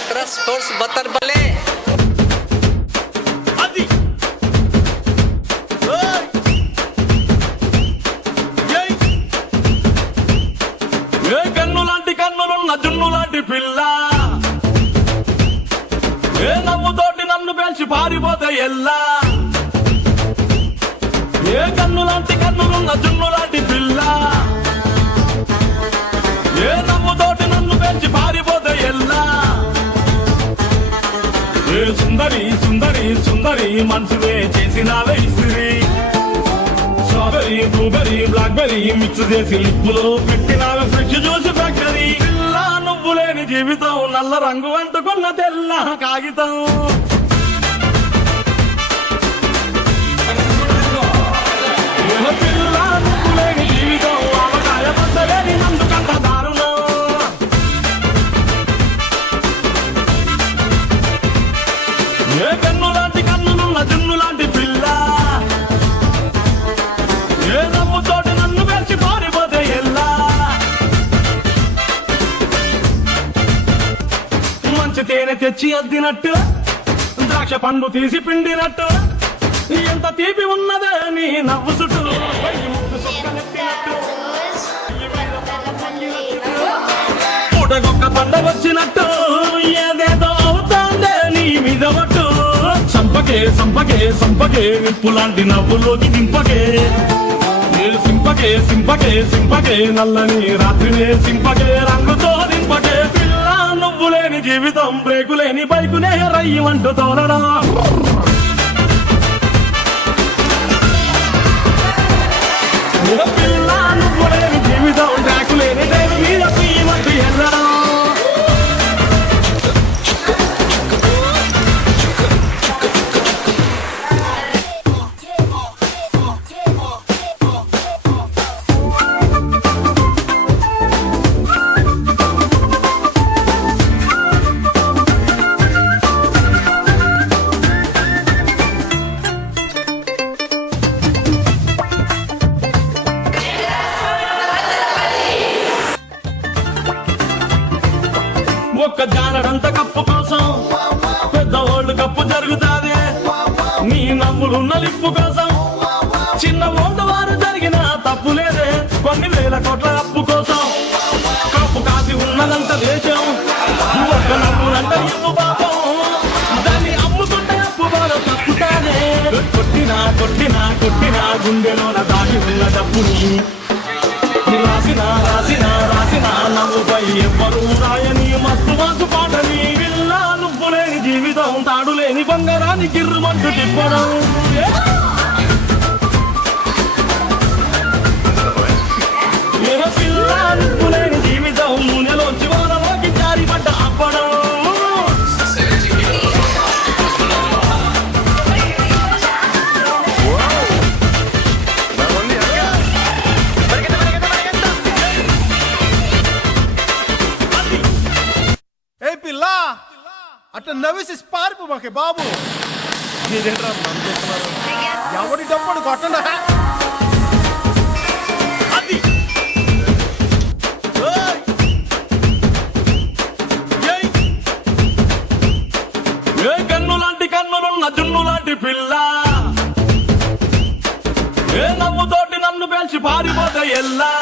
17 sports బత్తర్పల్లి అది ఏ కన్ను లాంటి కన్నులున్న జున్ను లాంటి పిల్ల ఏ నవ్వుతోటి నన్ను పెంచి పారిపోతే ఎల్లా ఏ కన్ను లాంటి కన్నులున్న జున్ను లాంటి పిల్ల ఏ నవ్వుతోటి నన్ను పెంచి పారిపోతే ఎల్లా ఏ సుందరి సుందరి సుందరి మనసువే చేసినావే ఇసిరి స్ట్రాబెరీ బ్లూబెరీ బ్లాక్బెరీ మిక్స్ చేసి లిప్పులో పెట్టినావే ఫ్రెష్ జ్యూస్ ఫ్యాక్టరీ పిల్ల నువ్వు లేని జీవితం నల్ల రంగు అంటుకున్న తెల్ల కాగితం పిల్ల నువ్వు లేని జీవితం ఆవకాయ పట్టలేని నందుకంత దారుణం ఏ కన్ను లాంటి కన్నులున్న జున్ను లాంటి పిల్ల ఏ నవ్వుతోటి నన్ను పెంచి పారిపోతే ఎల్లా మంచి తేనె తెచ్చి అద్దినట్టు ద్రాక్ష పండు తీసి పిండినట్టు ఎంత తీపి ఉన్నదే నీ నవ్వు చుట్టూ పూటకొక్క పండ వచ్చినట్టు ఏదేదో అవుతాందే నీ మీద పట్టు సంపకే సంపకే సంపకే నిప్పు లాంటి నవ్వులోకి దింపకే సింపకే సింపకే సింపకే నల్లని రాత్రినే సింపకే రంగుతో దింపకే పిల్ల నువ్వు లేని జీవితం బ్రేకు లేని బైకునే రయ్యమంటూ తోలడా పిల్ల నువ్వు లేని జీవితం బ్రేకు లేని డ్రైవ్ మీద పీమంటూ ఎల్లడా ఒక్క జానడంత కప్పు కోసం పెద్ద ఓల్డ్ కప్పు జరుగుతాది నీ నవ్వులున్న లిప్పు కోసం చిన్న ఓల్డ్ వారు జరిగిన తప్పు లేదే కొన్ని వేల కోట్ల అప్పు కోసం కప్పు కాసి ఉన్నదంత దేశం ఒక్క నవ్వులంట ఇవ్వు పాపం దాన్ని అమ్ముకుంటే అప్పు బాగా తప్పుతానే కొట్టినా కొట్టినా కొట్టినా గుండెలోన దాగి ఉన్న డబ్బుని రాసిన రాసిన రాసిన నవ్వుపై ఎవ్వరూ రాయని మస్తు మాసు పాటని పిల్ల నువ్వు లేని జీవితం తాడు లేని బంగారాన్ని గిర్రుమంటూ తిప్పడం పిల్ల నువ్వు లేని జీవితం నూనెలోంచి వానలోకి జారిపడ్డ అప్పడం అట్లా నవ్వేసి పారిపో మాకే బాబు ఎవడి డప్పుడు కొట్టండా ఏ కన్ను లాంటి కన్నులున్న జున్ను లాంటి పిల్ల ఏ నవ్వుతోటి నన్ను పెంచి పారిపోతే ఎల్లా